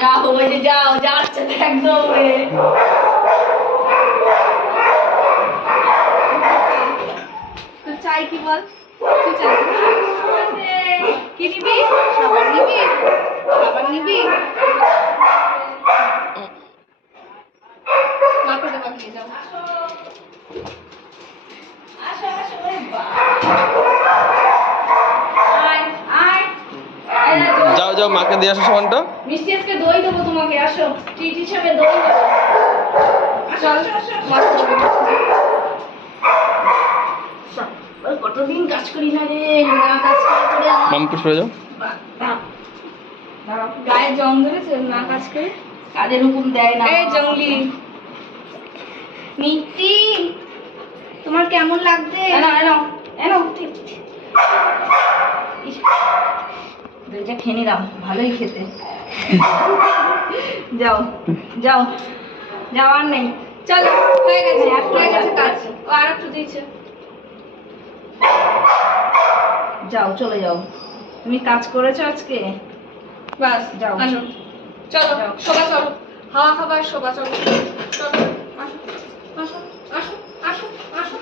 যাও, ওই যে যাও, যাচ্ছে একদম। চাই কি বল? কি চাই কি নিবি? খাবার নিবি? খাবার নিবি? মাকে দেবা নিয়ে যাও। যাও মাকে দিয়ে আসো সামানটা। মিষ্টি আজকে দই দেবো তোমাকে আসো। ট্রিট হিসাবে দই দেবো। আসো আসো আসো মাকে দেবো ওই কতদিন কাজ করি না রে না কাজ করে করে আমার যাও। বা- বা- দাঁড়াও, গায়ে জং ধরেছে না কাজ করে কাজের হুকুম দেয় না। এই জঙ্গলি। মিষ্টি তোমার কেমন লাগছে? এনো এনো এনো ঠিক। এটা খেয়ে নিলাম ভালোই খেতে। যাও যাও যাওয়ার নেই। চলো হয়ে গেছে হয়ে গেছে কাজ? ও আর একটু দিয়েছে। যাও চলে যাও। তুমি কাজ করেছ আজকে? বাস যাও চলো শোভা চলো। হাওয়া খাবার শোভা চলো। চলো আসো আসো আসো আসো আসো।